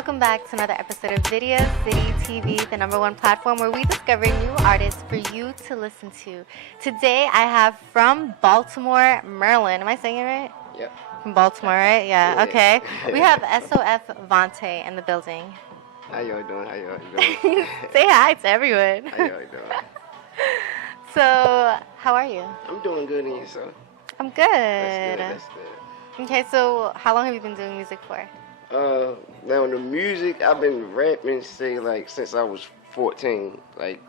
Welcome back to another episode of Video City TV, the #1 platform where we discover new artists for you to listen to. Today I have from Baltimore, Maryland. Am I saying it right? Yep. From Baltimore, right? Yeah. Okay. We have S.O.F. Vontay in the building. How y'all doing? Say hi to everyone. How y'all doing? So, how are you? I'm doing good, and yourself? I'm good. That's good. Okay, so how long have you been doing music for? Now the music, I've been rapping, since I was 14.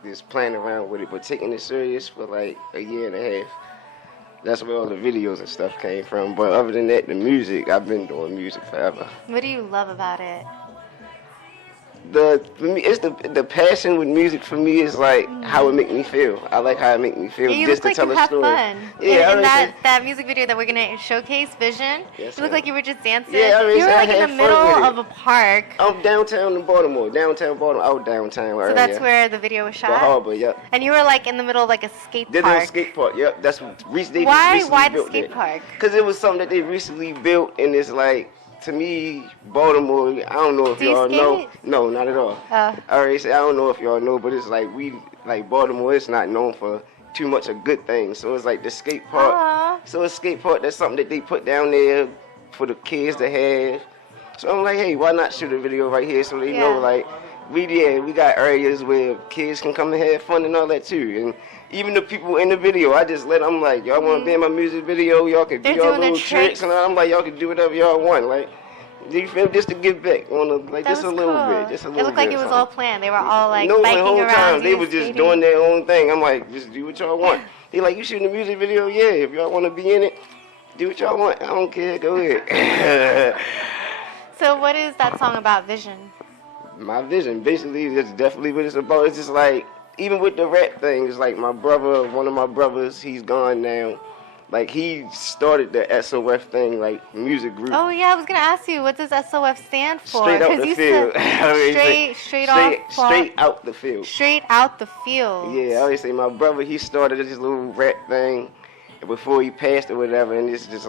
Just playing around with it, but taking it serious for a year and a half. That's where all the videos and stuff came from. But other than that, the music, I've been doing music forever. What do you love about it? For me, it's the passion with music. For me, is how it make me feel. I like how it make me feel. Yeah, you just look to like tell you a story. have fun. Yeah, in that music video that we're gonna showcase, Vision. Yes, you look like you were just dancing. Yeah, you were I in the middle of a park. I'm downtown in Baltimore. Out downtown. So that's where the video was shot. The harbor, yep. And you were in the middle of a skate park. There's a skate park, yep. That's what they Why recently the built skate there. park? Because it was something that they recently built, and it's to me, Baltimore, I don't know if Do you y'all know. skate? No, not at all. Alright, so I don't know if y'all know, but it's Baltimore is not known for too much of good things. So it's the skate park. So a skate park, that's something that they put down there for the kids to have. So I'm hey, why not shoot a video right here so they know we got areas where kids can come and have fun and all that too. And even the people in the video, I just let them y'all want to be in my music video, y'all can do y'all little tricks, and I'm y'all can do whatever y'all want. You feel just to give back on just a little bit, just a little bit. It looked like it was all planned. They were all no, biking the whole around. Time they was just doing their own thing. I'm just do what y'all want. They you shooting a music video? Yeah, if y'all want to be in it, do what y'all want. I don't care. Go ahead. So what is that song about, Vision? My vision, basically, that's definitely what it's about. It's just even with the rap thing, it's my brother, one of my brothers, he's gone now. He started the S.O.F thing, music group. Oh, yeah, I was going to ask you, what does S.O.F stand for? Straight out the field. Straight out the field. Straight out the field. Yeah, I always say my brother, he started this little rap thing before he passed or whatever, and it's just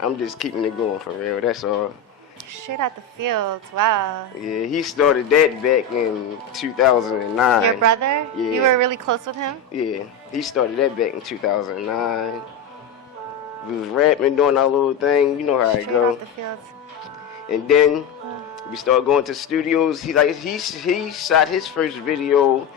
I'm just keeping it going for real, that's all. Straight out the field, wow. Yeah, he started that back in 2009. Your brother? Yeah. You were really close with him? Yeah, he started that back in 2009. We was rapping, doing our little thing, you know how it goes. Straight out the fields. And then we started going to studios. He shot his first video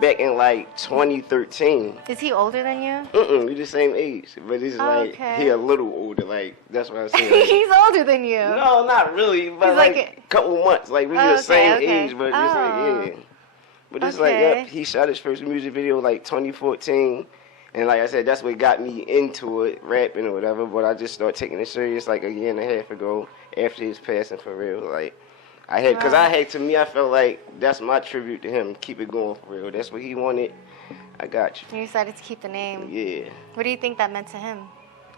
back in 2013. Is he older than you? We the same age, but it's okay. he a little older. That's what I said. He's older than you. No, not really, but a couple months. We the same age, but it's yeah. But it's he shot his first music video 2014. And like I said, that's what got me into it, rapping or whatever. But I just started taking it serious a year and a half ago after his passing for real. I felt that's my tribute to him. Keep it going for real. That's what he wanted. I got you. You decided to keep the name. Yeah. What do you think that meant to him?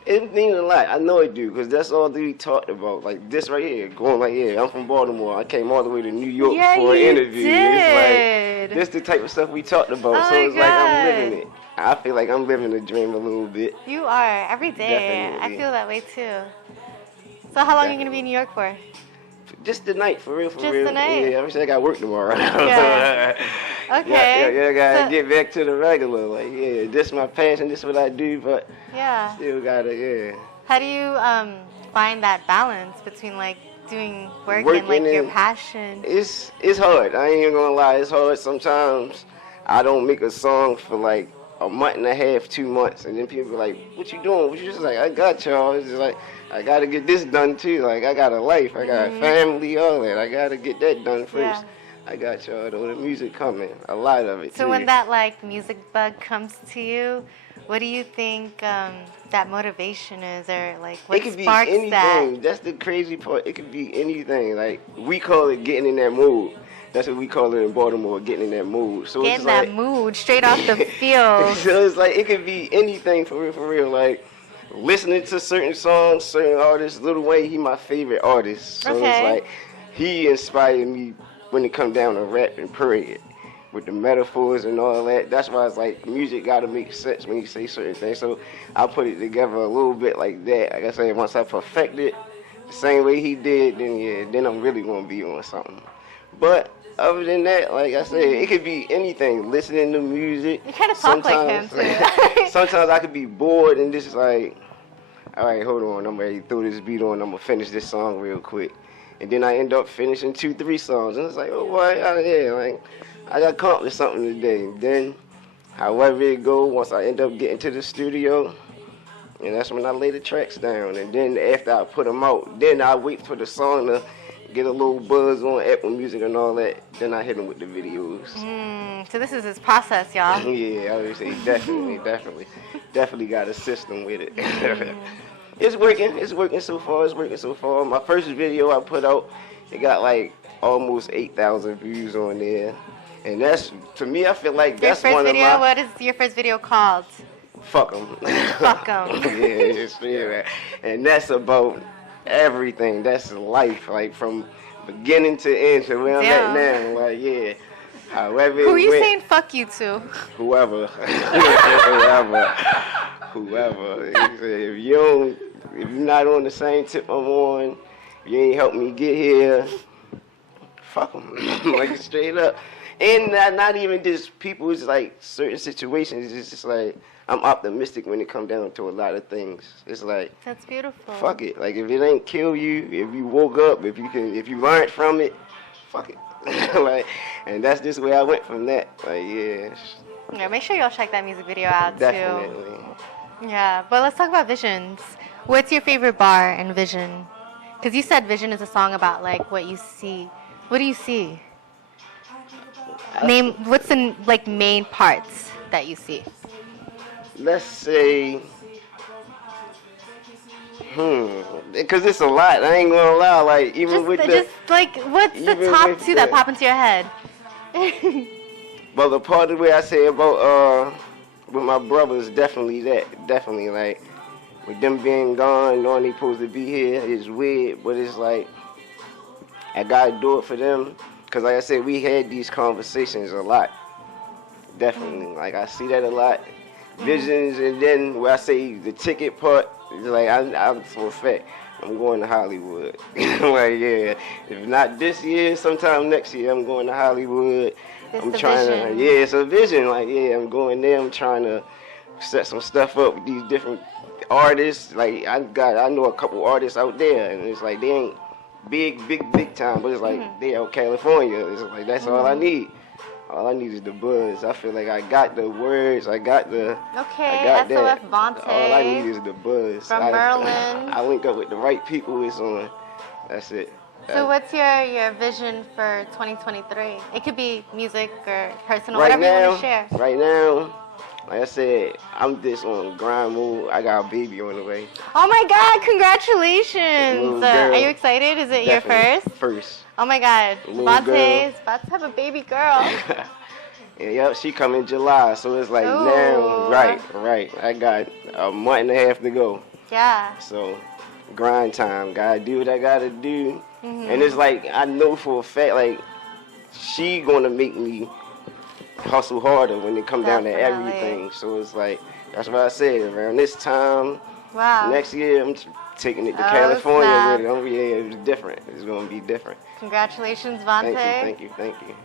It means a lot. I know it do, because that's all that we talked about. This right here, going I'm from Baltimore. I came all the way to New York for an interview. Did. It's this the type of stuff we talked about. Oh so it's God. I'm living it. I feel like I'm living the dream a little bit. You are, every day. Definitely. I feel that way too. So how long are you going to be in New York for? Just the night, for real, Just the night? Yeah, I wish I got work tomorrow. Yeah. Okay. Yeah, I gotta get back to the regular. This is my passion, this is what I do, but still gotta, How do you find that balance between doing work and your passion? It's hard. I ain't even gonna lie, it's hard. Sometimes I don't make a song for a month and a half, 2 months, and then people be like, what you doing? What you just I got y'all. It's just I gotta get this done too. I got a life, I got a family, all that. I gotta get that done first. Yeah. I got y'all though, the music coming, a lot of it. So when that music bug comes to you, what do you think that motivation is, or what it could be sparks anything. that? That's the crazy part. It could be anything. We call it getting in that mood. That's what we call it in Baltimore, getting in that mood. So getting that mood straight off the field. So it's it could be anything for real. Listening to certain songs, certain artists. Lil Wayne, he my favorite artist. So it's he inspired me when it come down to rap and period. With the metaphors and all that. That's why it's music gotta make sense when you say certain things. So I put it together a little bit like that. Like I said, once I perfect it, the same way he did, then yeah, then I'm really gonna be on something. But other than that, like I said, it could be anything. Listening to music. You kind of talk like him too. Sometimes I could be bored and just like, all right, hold on, I'm ready to throw this beat on. I'm gonna finish this song real quick, and then I end up finishing 2-3 songs, and it's like, oh boy, yeah, like I got accomplished something today. Then, however it go, once I end up getting to the studio, and that's when I lay the tracks down. And then after I put them out, then I wait for the song to get a little buzz on Apple Music and all that. Then I hit them with the videos. So this is his process, y'all. Yeah, I would say definitely got a system with it. It's working so far. My first video I put out, it got like almost 8,000 views on there. And that's, to me, I feel like that's one of my... What is your first video called? Fuck 'em. Fuck 'em. Yeah. And that's about everything. That's life, like from beginning to end to where I'm at now. Like, yeah. However Who are you saying fuck you to? Whoever. Whoever. If you're not on the same tip I'm on, you ain't helped me get here, fuck them. Like, straight up. And not even just people, it's like certain situations. It's just like, I'm optimistic when it comes down to a lot of things. It's like, that's beautiful. Fuck it. Like, if it ain't kill you, if you woke up, if you learned from it, fuck it. Like, and that's just where I went from that. Like, yeah. Yeah, make sure y'all check that music video out Definitely. too. Yeah, but let's talk about visions. What's your favorite bar in Vision? Because you said Vision is a song about like what you see. What do you see? What's the like main parts that you see? Let's say, because it's a lot. I ain't gonna lie. Like even what's the top two that pop into your head? Well, the part of where I say about with my brothers, definitely that. Definitely like with them being gone, knowing they supposed to be here is weird, but it's like I gotta do it for them. Cause like I said, we had these conversations a lot. Definitely, like I see that a lot. Visions, and then where I say the ticket part, it's like I'm for a fact I'm going to Hollywood. Like yeah, if not this year, sometime next year I'm going to Hollywood. I'm trying to, it's a vision. Like yeah, I'm going there. I'm trying to set some stuff up with these different artists. Like I know a couple artists out there, and it's like they ain't big time, but it's like they out California. It's like that's all I need. All I need is the buzz. I feel like I got the words. I got the. Okay, S.O.F. Vontay. All I need is the buzz. From Maryland. I link up with the right people. It's on. That's it. So what's your vision for 2023? It could be music or personal, whatever you want to share. Right now, like I said, I'm just on grind mode. I got a baby on the way. Oh my God! Congratulations! Are you excited? Is it your first? First. Oh my God! Vontay is about to have a baby girl. Yep, she come in July, so it's like now, right. I got a month and a half to go. Yeah. So, grind time. Gotta do what I gotta do. And it's like I know for a fact, like she gonna make me hustle harder when it come down to everything. So it's like that's what I said. Around this time, next year I'm taking it to California with it. It's different. It's gonna be different. Congratulations, Vontay. Thank you.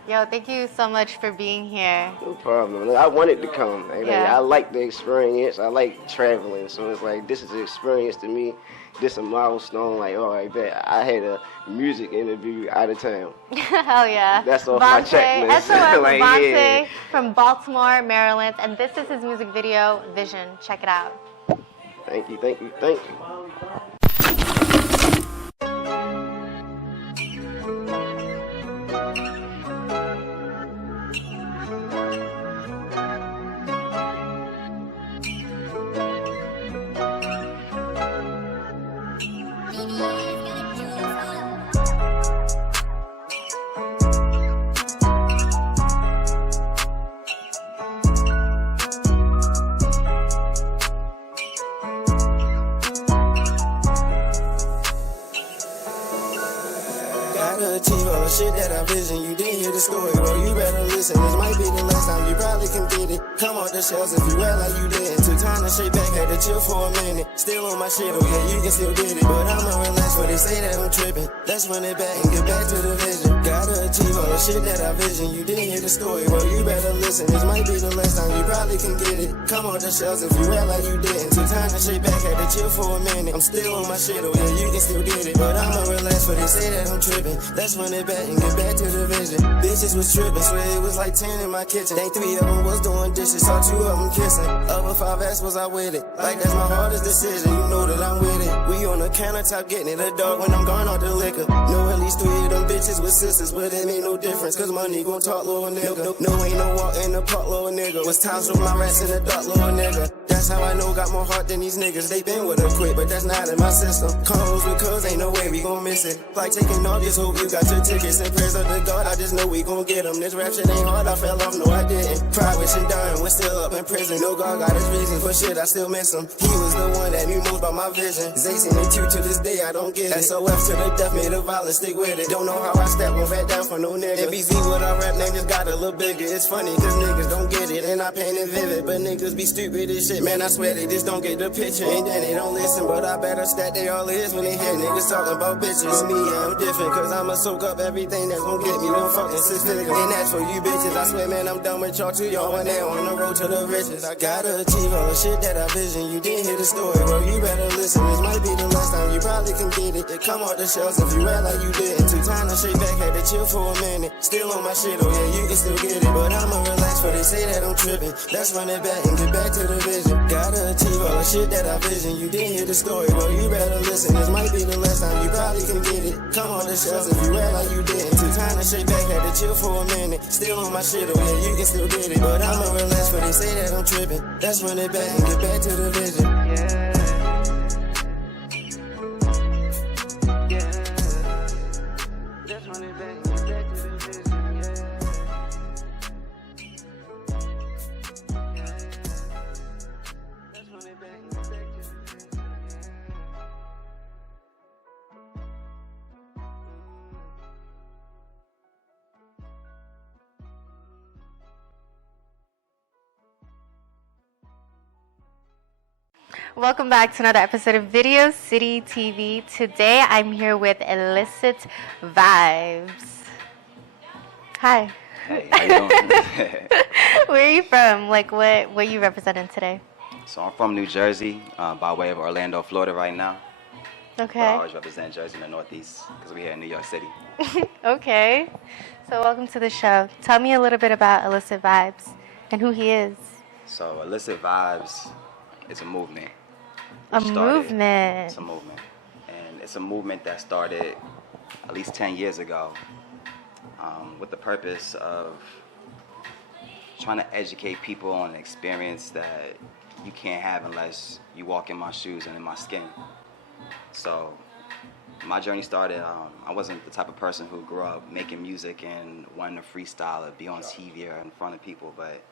Yo, thank you so much for being here. No problem. I wanted to come. Like, I like the experience. I like traveling. So it's like this is an experience to me. This a milestone. Like, all right, bet I had a music interview out of town. Hell yeah. That's off my checklist. S.O.F. like, Vontay from Baltimore, Maryland, and this is his music video, Vision. Check it out. Thank you. Shit that I vision, you didn't hear the story, bro. You better listen. This might be the last time you probably can get it. Come off the shelves if you act like you did. Took time to shake back, had to chill for a minute. Still on my shit, oh yeah, you can still get it. But I'ma relax when they say that I'm tripping. Let's run it back and get back to the vision. Gotta achieve all the shit that I vision. You didn't hear the story, well you better listen. This might be the last time you probably can get it. Come on the shelves if you act like you didn't. Took time to shake back, had to chill for a minute. I'm still on my shit, oh yeah, you can still get it. But I'ma relax when they say that I'm tripping. Let's run it back and get back to the vision. Bitches was tripping, swear it was like 10 in my kitchen. Ain't 3 of them was doing dishes, saw 2 of them kissing. Other 5 ass was I with it. Like that's my hardest decision, you know that I'm with it. We on the countertop getting it a dog when I'm gone off the liquor. Know at least 3 of them bitches with sisters, but it made no difference, cause money gon' talk, little nigga. No, ain't no walk in the park, little nigga. Was times with my rats in the dark, little nigga. That's how I know got more heart than these niggas. They been with her quick, but that's not in my system. Combos with cuz, ain't no way we gon' miss it. Like taking off, just hope you got your tickets. And prayers up to God, I just know we gon' get them. This rap shit ain't hard, I fell off, no I didn't. Pride wish and dying, we're still up in prison. No God got his reasons, but shit, I still miss him. He was the one that knew most about my vision. Zay seen it too, to this day I don't get it. S.O.F to the death, made the violence, stick with it. Don't know how I step, won't back down for no nigga. MBZ with our rap name just got a little bigger. It's funny, cause niggas don't get it, and I paint it vivid. But niggas be stupid as shit, man, I swear they just don't get the picture. And then they don't listen, but I better stat they all is when they hear niggas talking about bitches. Me, yeah, I'm different, cause I'ma soak up everything that's gon' get me them fucking 6 figures. And that's for you bitches, I swear, man, I'm done with y'all too. Y'all when they on the road to the riches. I gotta achieve all the shit that I vision. You didn't hear the story, well, you better listen. This might be the last time you probably can get it. It come off the shelves if you act like you didn't. Took time to shake back, had to chill for a minute. Still on my shit, oh yeah, you can still get it. But I'ma relax for they say that I'm tripping. Let's run it back and get back to the vision. Gotta achieve all the shit that I vision. You didn't hear the story, well, you better listen. This might be the last time you probably can get it. Come on the shelves if you act like you didn't. Took time to shake back, had to chill for a minute. Still on my shit, oh yeah, you can still get it. But I'ma relax for they say that I'm tripping. Let's run it back and get back to the vision. Yeah. Welcome back to another episode of Video City TV. Today I'm here with Elicit Vibes. Hi. Hey, how you doing? Where are you from? Like, what are you representing today? So I'm from New Jersey, by way of Orlando, Florida right now. Okay. But I always represent Jersey in the Northeast because we're here in New York City. Okay. So welcome to the show. Tell me a little bit about Elicit Vibes and who he is. So Elicit Vibes is a movement. It's a movement. And it's a movement that started at least 10 years ago with the purpose of trying to educate people on an experience that you can't have unless you walk in my shoes and in my skin. So my journey started, I wasn't the type of person who grew up making music and wanting to freestyle or be on TV or in front of people, but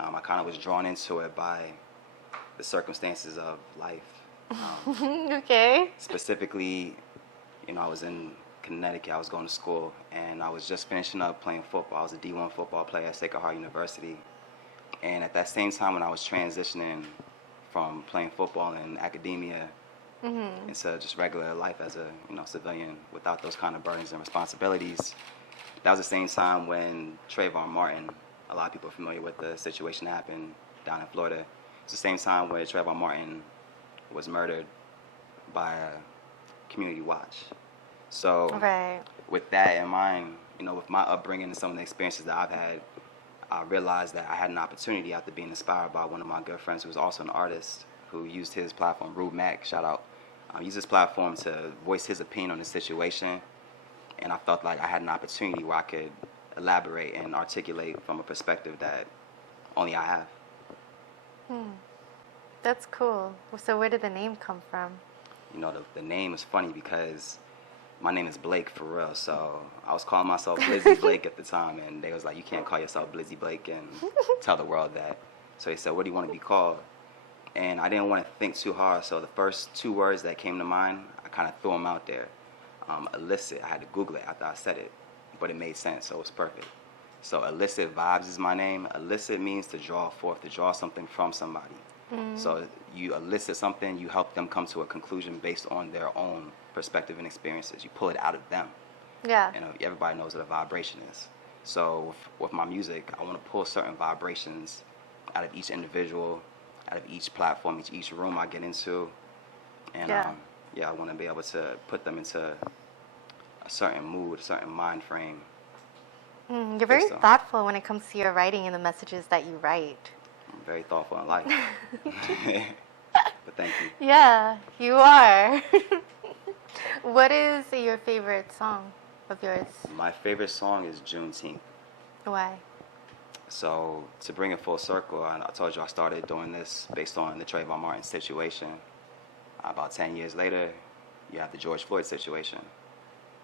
I kind of was drawn into it by the circumstances of life. Okay. Specifically, I was in Connecticut. I was going to school, and I was just finishing up playing football. I was a D1 football player at Sacred Heart University. And at that same time when I was transitioning from playing football in academia into just regular life as a civilian without those kind of burdens and responsibilities, that was the same time when Trayvon Martin, a lot of people are familiar with the situation that happened down in Florida. It's the same time where Trayvon Martin was murdered by a community watch. So with that in mind, with my upbringing and some of the experiences that I've had, I realized that I had an opportunity after being inspired by one of my good friends who was also an artist who used his platform, Rube Mack, shout out, used his platform to voice his opinion on the situation. And I felt like I had an opportunity where I could elaborate and articulate from a perspective that only I have. That's cool. So where did the name come from? The name is funny because my name is Blake for real. So I was calling myself Blizzy Blake at the time, and they was like, you can't call yourself Blizzy Blake and tell the world that. So they said, what do you want to be called? And I didn't want to think too hard, so the first 2 words that came to mind, I kind of threw them out there. Elicit, I had to Google it after I said it, but it made sense, so it was perfect. So Elicit Vibes is my name. Elicit means to draw forth, to draw something from somebody. So you elicit something, you help them come to a conclusion based on their own perspective and experiences. You pull it out of them. Yeah. You know, everybody knows what a vibration is. So with my music, I want to pull certain vibrations out of each individual, out of each platform, each room I get into. And I want to be able to put them into a certain mood, a certain mind frame. You're very thoughtful when it comes to your writing and the messages that you write. I'm very thoughtful in life. But thank you. Yeah, you are. What is your favorite song of yours? My favorite song is Juneteenth. Why? So to bring it full circle, I told you I started doing this based on the Trayvon Martin situation. About 10 years later, you have the George Floyd situation.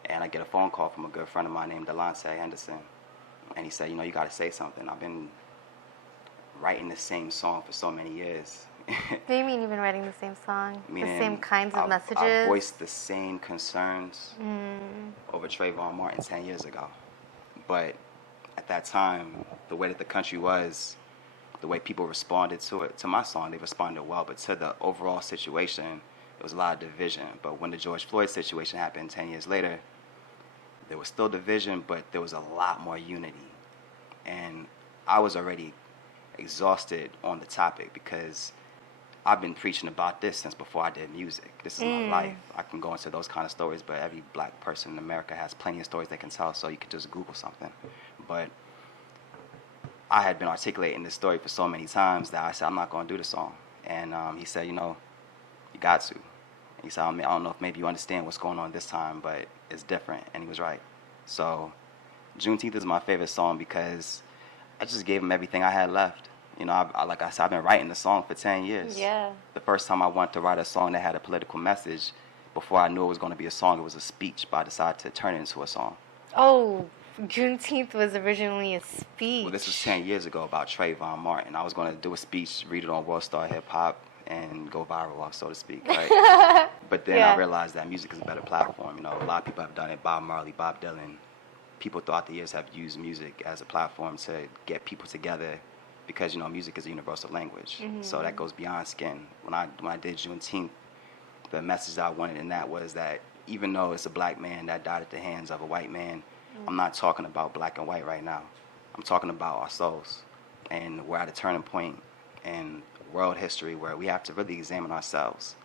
And I get a phone call from a good friend of mine named Delonte Henderson. And he said, you know, you got to say something. I've been writing the same song for so many years. What do you mean you've been writing the same song? Meaning the same kinds of messages? I voiced the same concerns over Trayvon Martin 10 years ago. But at that time, the way that the country was, the way people responded to my song, they responded well. But to the overall situation, there was a lot of division. But when the George Floyd situation happened 10 years later, there was still division, but there was a lot more unity. And I was already exhausted on the topic because I've been preaching about this since before I did music. This is my life. I can go into those kind of stories, but every black person in America has plenty of stories they can tell, so you could just Google something. But I had been articulating this story for so many times that I said, I'm not going to do the song. And he said, you know, you got to. And he said, I don't know if maybe you understand what's going on this time, but it's different. And he was right. So Juneteenth is my favorite song because I just gave him everything I had left. You know, like I said, I've been writing the song for 10 years. Yeah. The first time I wanted to write a song that had a political message, before I knew it was going to be a song, it was a speech, but I decided to turn it into a song. Oh, Juneteenth was originally a speech. Well, this was 10 years ago about Trayvon Martin. I was going to do a speech, read it on World Star Hip Hop, and go viral, so to speak, right? But then I realized that music is a better platform. You know, a lot of people have done it. Bob Marley, Bob Dylan. People throughout the years have used music as a platform to get people together because, you know, music is a universal language. So that goes beyond skin. When I did Juneteenth, the message I wanted in that was that even though it's a black man that died at the hands of a white man, I'm not talking about black and white right now. I'm talking about our souls. And we're at a turning point in world history where we have to really examine ourselves.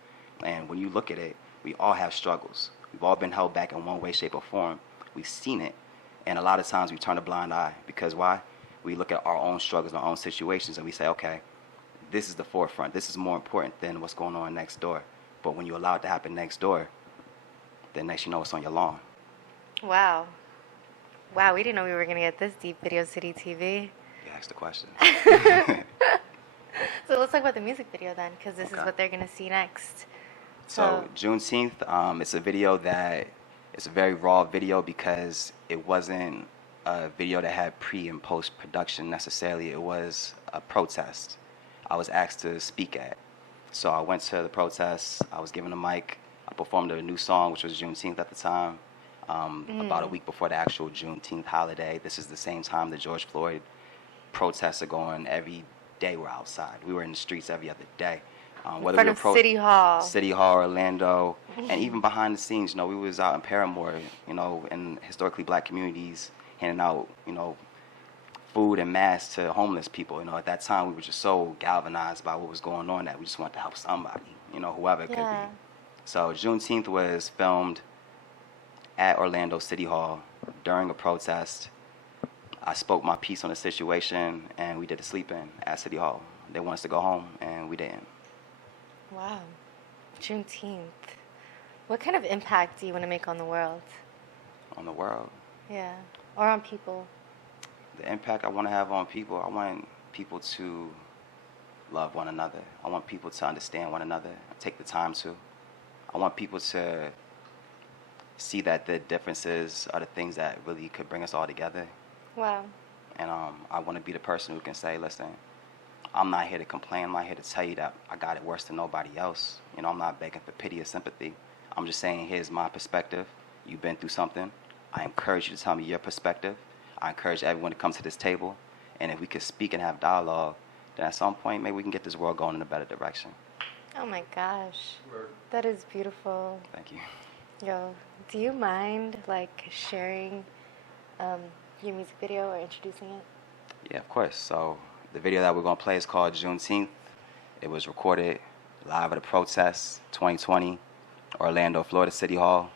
And when you look at it, we all have struggles. We've all been held back in one way, shape, or form. We've seen it. And a lot of times we turn a blind eye. Because why? We look at our own struggles, our own situations, and we say, okay, this is the forefront. This is more important than what's going on next door. But when you allow it to happen next door, then next you know it's on your lawn. Wow. Wow, we didn't know we were going to get this deep. Video City TV. You asked the question. So let's talk about the music video then, because this is what they're going to see next. So Juneteenth, it's a video that, it's a very raw video because it wasn't a video that had pre and post production necessarily. It was a protest I was asked to speak at. So I went to the protest, I was given a mic, I performed a new song, which was Juneteenth at the time, about a week before the actual Juneteenth holiday. This is the same time the George Floyd protests are going. Every day we're outside. We were in the streets every other day. In front of City Hall. City Hall, Orlando, and even behind the scenes, you know, we was out in Paramore, you know, in historically black communities, handing out, you know, food and masks to homeless people. You know, at that time we were just so galvanized by what was going on that we just wanted to help somebody, you know, whoever it could be. So Juneteenth was filmed at Orlando City Hall during a protest. I spoke my piece on the situation, and we did a sleep-in at City Hall. They wanted us to go home, and we didn't. Wow. Juneteenth. What kind of impact do you want to make on the world? On the world? Yeah. Or on people? The impact I want to have on people, I want people to love one another. I want people to understand one another, take the time to. I want people to see that the differences are the things that really could bring us all together. Wow. And I want to be the person who can say, listen, I'm not here to complain. I'm not here to tell you that I got it worse than nobody else. You know, I'm not begging for pity or sympathy. I'm just saying, here's my perspective. You've been through something. I encourage you to tell me your perspective. I encourage everyone to come to this table. And if we could speak and have dialogue, then at some point, maybe we can get this world going in a better direction. Oh my gosh, that is beautiful. Thank you. Yo, do you mind like sharing your music video or introducing it? Yeah, of course. So the video that we're gonna play is called Juneteenth. It was recorded live at a protest, 2020, Orlando, Florida City Hall,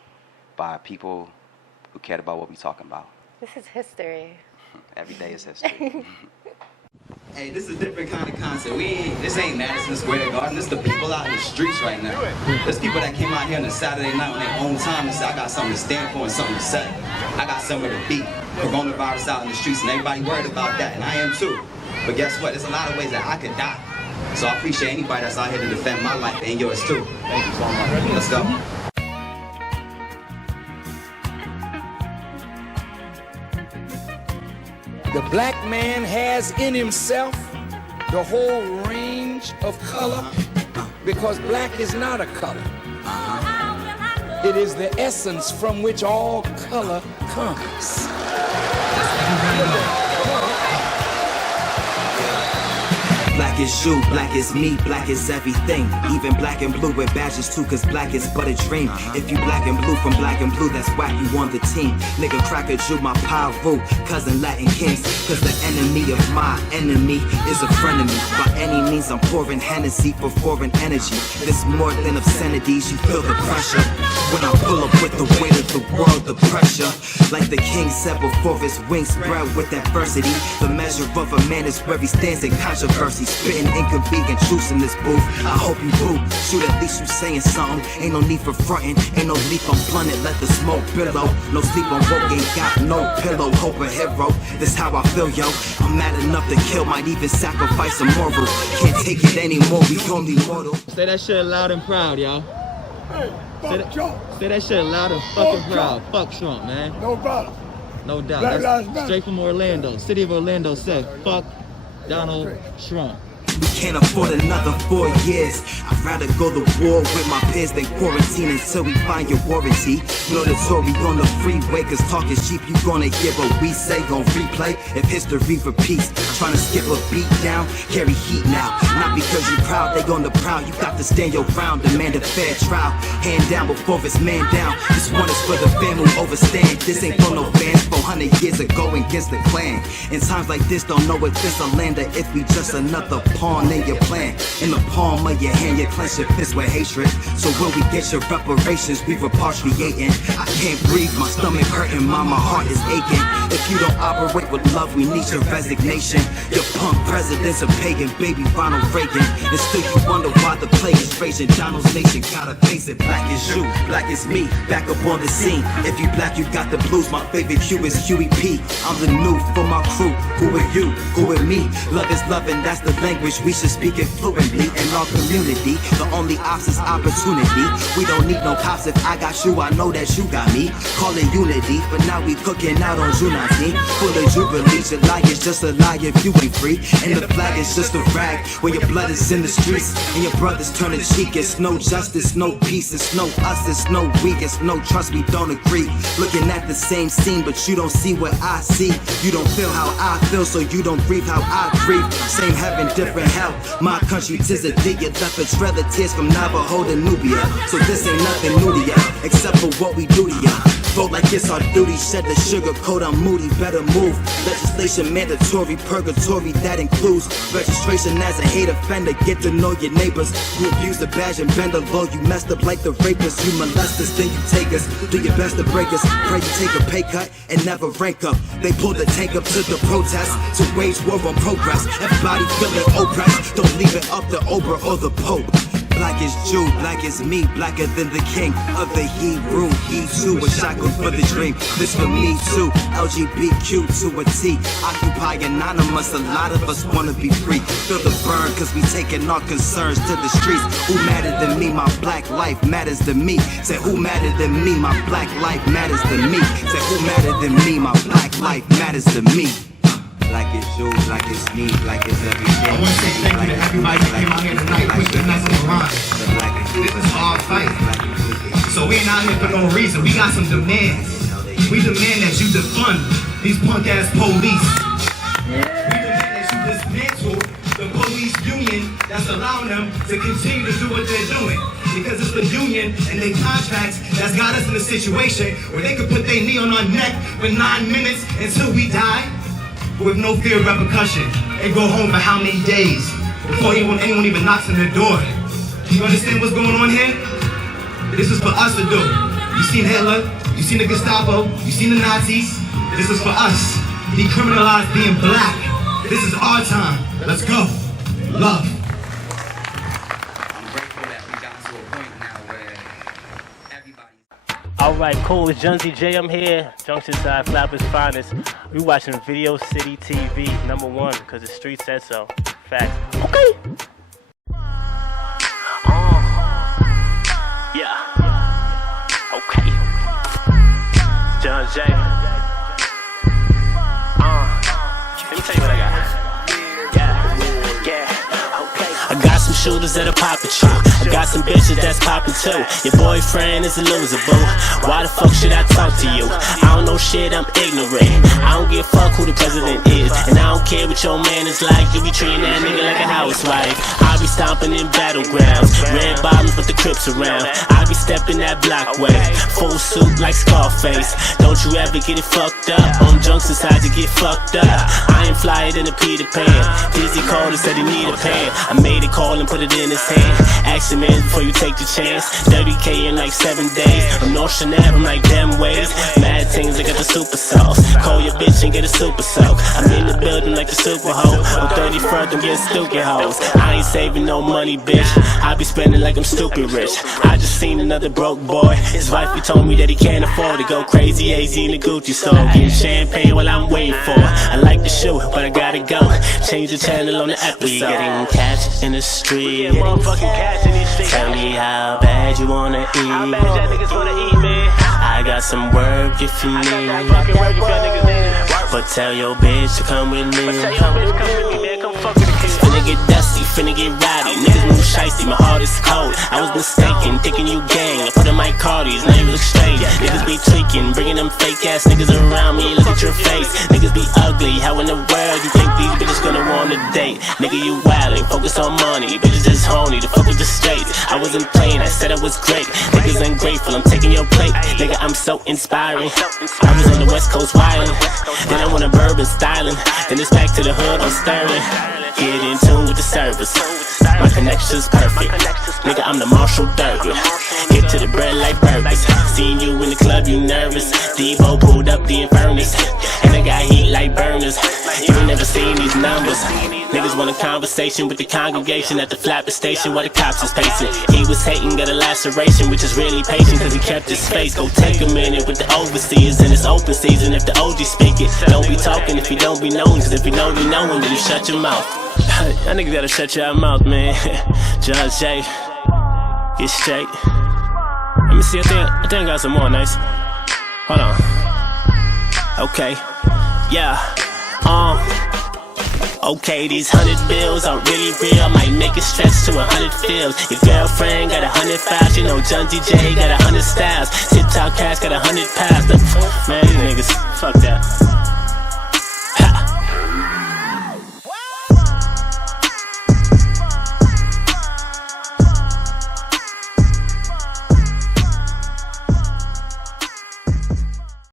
by people who cared about what we're talking about. This is history. Every day is history. Hey, this is a different kind of concept. This ain't Madison Square Garden. This the people out in the streets right now. There's people that came out here on a Saturday night on their own time and said, I got something to stand for and something to say. I got somewhere to be. Coronavirus out in the streets and everybody worried about that, and I am too. But guess what? There's a lot of ways that I could die. So I appreciate anybody that's out here to defend my life and yours too. Thank you so much. Let's go. The black man has in himself the whole range of color because black is not a color. It is the essence from which all color comes. Black is you, black is me, black is everything. Even black and blue with badges too, cause black is but a dream. If you black and blue from black and blue, that's whack, you on the team. Nigga cracker Jew, my Pavu, cousin Latin kings. Cause the enemy of my enemy is a friend of me. By any means I'm pouring Hennessy for foreign energy. This more than obscenities, you feel the pressure. When I pull up with the weight of the world, the pressure. Like the king said before his wings spread with adversity. The measure of a man is where he stands in controversy. Spitting inconvenient truths in this booth. I hope you boo. Shoot, at least you saying something. Ain't no need for frontin'. Ain't no leap on blunted. Let the smoke billow. No sleep on woke. Ain't got no pillow. Hope a hero. This how I feel, yo. I'm mad enough to kill. Might even sacrifice a moral. Can't take it anymore. We only mortal. Say that shit loud and proud, y'all. Hey, fuck Trump. Say that shit loud and fucking proud. Fuck Trump, man. No problem. No doubt. Black Lives Matter. Straight from Orlando. City of Orlando said, fuck Donald Trump. We can't afford another 4 years. I'd rather go to war with my peers than quarantine until we find your warranty. Military on the freeway, cause talk is cheap. You gonna hear what we say, gon' replay if history repeats. Trying to skip a beat down, carry heat now. Not because you proud, they on the proud. You got to stand your ground, demand a fair trial. Hand down before it's man down. This one is for the fam who overstand. This ain't for no fans. 400 years ago against the clan. In times like this, don't know if this a land or if we just another pawn in your plan. In the palm of your hand, you clench your fist with hatred. So when we get your reparations, we repatriating. I can't breathe, my stomach hurting, my heart is aching. If you don't operate with love, we need your resignation. Your punk president's a pagan, baby Ronald Reagan. And still you wonder why the plague is raging. Donald's nation gotta face it. Black is you, black is me, back up on the scene. If you black, you got the blues. My favorite hue is Huey P. I'm the new for my crew. Who are you? Who are me? Love is love and that's the language we should speak it fluently in our community. The only ops is opportunity. We don't need no cops. If I got you, I know that you got me. Call it unity, but now we cooking out on Junzie. Full of jubilee, July is just a lie if you ain't free. And the flag is just a rag when your blood is in the streets and your brothers turn the cheek. It's no justice, no peace. It's no us, it's no we. It's no trust, we don't agree. Looking at the same scene, but you don't see what I see. You don't feel how I feel, so you don't breathe how I breathe. Same heaven, different hell. My country, 'tis a dig. You left a trail of tears from Navajo to Nubia. So this ain't nothing new to ya, except for what we do to ya. Vote like it's our duty, shed the sugar coat, I'm moody, better move. Legislation mandatory, purgatory, that includes registration as a hate offender. Get to know your neighbors. You abuse the badge and bend the law. You messed up like the rapists. You molest us, then you take us. Do your best to break us. Pray you take a pay cut and never rank up. They pulled the tank up to the protest to wage war on progress. Everybody feeling oppressed. Don't leave it up to Oprah or the Pope. Black is Jew, black is me, blacker than the king of the Hebrew. He too was shackled for the dream. This for me too, LGBTQ to a T. Occupy anonymous, a lot of us wanna be free. Feel the burn, cause we taking our concerns to the streets. Who madder than me? My black life matters to me. Say who madder than me? My black life matters to me. Say who madder than me? My black life matters to me. Black is you, black is me, black is everything. I want to say thank you to everybody who came out here tonight, pushing us in the line. This is our fight. So we ain't out here for no reason. We got some demands. We demand that you defund these punk ass police. We demand that you dismantle the police. that's allowing them to continue to do what they're doing. Because it's the union and their contracts that's got us in a situation where they could put their knee on our neck for 9 minutes until we die, with no fear of repercussion, and go home for how many days before anyone even knocks on their door. You understand what's going on here? This is for us to do. You seen Hitler, you seen the Gestapo, you seen the Nazis. This is for us. Decriminalize being black. This is our time. Let's go. Love. I'm grateful that we got to a point now where everybody. Alright, cool. It's Junzie J. I'm here. Junction Side Flappers Finest. We watching Video City TV, #1, because the street said so. Facts. Okay. Yeah. Okay. John J. Let me tell you what I got. I got some shooters that'll pop at you. I got some bitches that's popping too. Your boyfriend is a loser, boo. Why the fuck should I talk to you? I don't know shit, I'm ignorant. I don't give a fuck who the president is. And I don't care what your man is like. You be treating that nigga like a housewife. I be stomping in battlegrounds. Red bottoms with the Crips around. I be stepping that block way. Full suit like Scarface. Don't you ever get it fucked up. On Junction Side to get fucked up. I ain't flyer than a Peter Pan. Dizzy called and said he need a pan. I made a call and put it in his hand. Ask him in before you take the chance. 30K in like 7 days. I'm North Chanel, I'm like them ways. Mad things, I got the super sauce. Call your bitch and get a super soak. I'm in the building like the super hoe. I'm 31st, I'm getting stupid hoes. I ain't saving no money, bitch. I be spending like I'm stupid rich. I just seen another broke boy. His wife he told me that he can't afford to go crazy AZ in the Gucci store. Getting champagne while I'm waiting for. I like the show, but I gotta go. Change the channel on the episode. We getting catch in the street. Tell me how bad you wanna eat. How bad y'all niggas wanna eat, man? I got some work if you need. But tell your bitch to come with me. It's finna get dusty, finna get rowdy. Niggas move shiesty, my heart is cold. I was mistaken, thinking you gang. I put in my cardies, now you look strange. Niggas be tweaking, bringing them fake ass niggas around me. Look at your face, niggas be ugly. How in the world you think these bitches gonna wanna date? Nigga, you wildin', focus on money. Bitches just horny, to fuck with the straights. I wasn't playing, I said I was great. Niggas ungrateful, I'm taking your plate. Nigga, I'm so inspiring. I was on the West Coast wildin'. Then I went to bourbon styling. Then it's back to the hood on Sterling. Get in tune with the service. My connection's perfect. Nigga, I'm the Marshall Thurgood. Get to the bread like burgers. Seeing you in the club, you nervous. Debo pulled up the Infernus. And I got heat like burners. You ain't never seen these numbers. Niggas want a conversation with the congregation at the Flapper station while the cops is pacing. He was hating, got a laceration, which is really patient cause he kept his face. Go take a minute with the overseers in it's open season if the OG speak it. Don't be talking if you don't be knowing, cause if you know you know him, then you shut your mouth. Y'all niggas gotta shut your mouth, man. Judge J, get straight. Let me see, I think I got some more nice. Hold on. Okay, yeah. Okay, these 100 bills are really real. Might make it stretch to 100 fills. Your girlfriend got 100 files. You know Junzie J got 100 styles. TikTok cash got 100 pounds. Man, these niggas, fuck that.